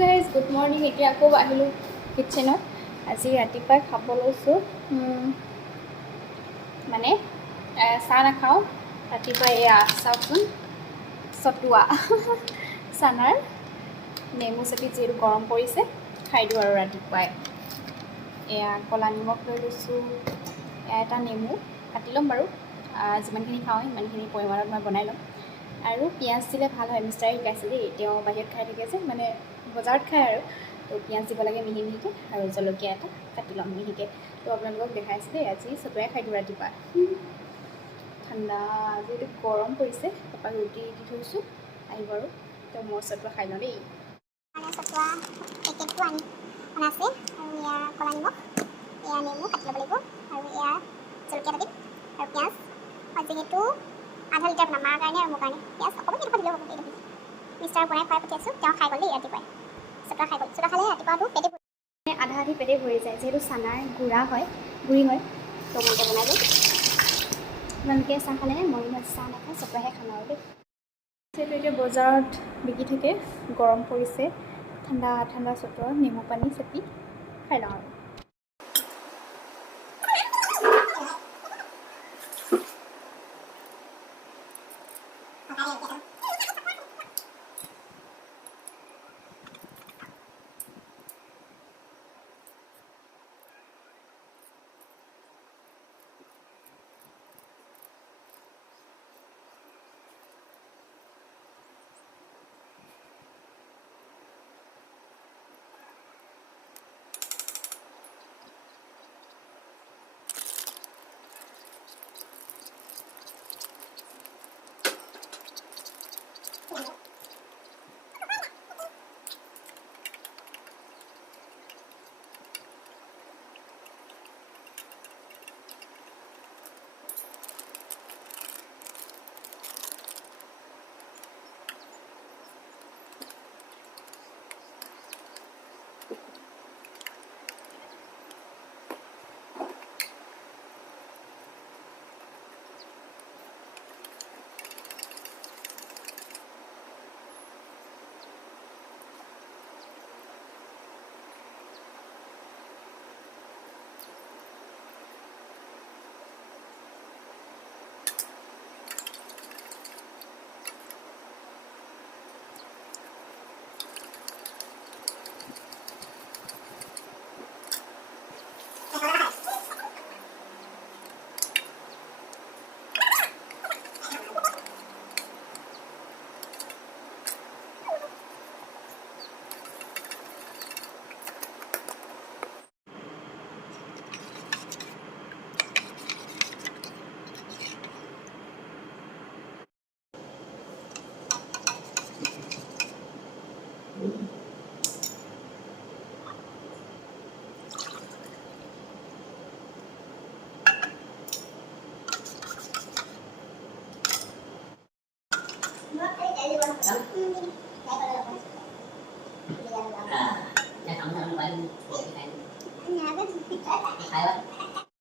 Guys good morning. এতিয়া আকৌ আহিলোঁ কিটচেনত। আজি ৰাতিপুৱাই খাব লৈছোঁ মানে চাহ নাখাওঁ ৰাতিপুৱা। এয়া চাওকচোন, চতুৱা চানাৰ নেমু চেপি, যিহেতু গৰম পৰিছে খাই দিওঁ আৰু ৰাতিপুৱাই। এয়া ক'লা নিমখ লৈ লৈছোঁ। এয়া এটা নেমু কাটি ল'ম বাৰু, যিমানখিনি খাওঁ সিমানখিনি পৰিমাণত মই বনাই ল'ম। আৰু পিঁয়াজ দিলে ভাল হয়, মিষ্টাৰে শিকাইছে দেই। তেওঁ বাহিৰত খাই থাকে যে, মানে বজাৰত খায় আৰু। তো পিঁয়াজ দিব লাগে মিহি মিহিকৈ, আৰু জলকীয়া এটা কাটি ল'ম মিহিকৈ। তো আপোনালোকক দেখাইছোঁ দেই, আজি চতুৱাই খাই দিওঁ ৰাতিপুৱা। ঠাণ্ডা যিহেতু গৰম পৰিছে, তাৰপৰা ৰুটি দি থৈছোঁ আহিব আৰু। তো মই চতুৱা খাই লওঁ দেই। চতুৱা পেকেটটো অনা আছে, আৰু এয়া ক'লা নিমখ, এয়া নেমু কাটি ল'ব লাগিব, আৰু এয়া জলকীয়া এটা দিম, আৰু পিঁয়াজ। আৰু যিহেতু আধা লিটাৰ বনাম, মাৰ কাৰণে আৰু মোৰ কাৰণে পিঁয়াজ অকণমান এডোখৰ দিলেও হ'ব। এইটো মিষ্টাৰ বনাই খুৱাই পঠিয়াইছোঁ, তেওঁ খাই গ'ল দেই ৰাতিপুৱাই। চতুৱা খাই গ'ল। চতুৱা খালে ৰাতিপুৱাটো পেটে আধা আধি পেটে ভৰি যায়, যিহেতু চানাৰ গুড়ি হয়। তো মই বনাই দিওঁ। আপোনালোকে চাহ খালেনে? মই চাহ নাখাওঁ, চতুৱাহে খাম আৰু দেই। যিহেতু এতিয়া বজাৰত বিকি থাকে, গৰম পৰিছে, ঠাণ্ডা ঠাণ্ডা চতুৱা নেমু পানী চেপি খাই লওঁ আৰু।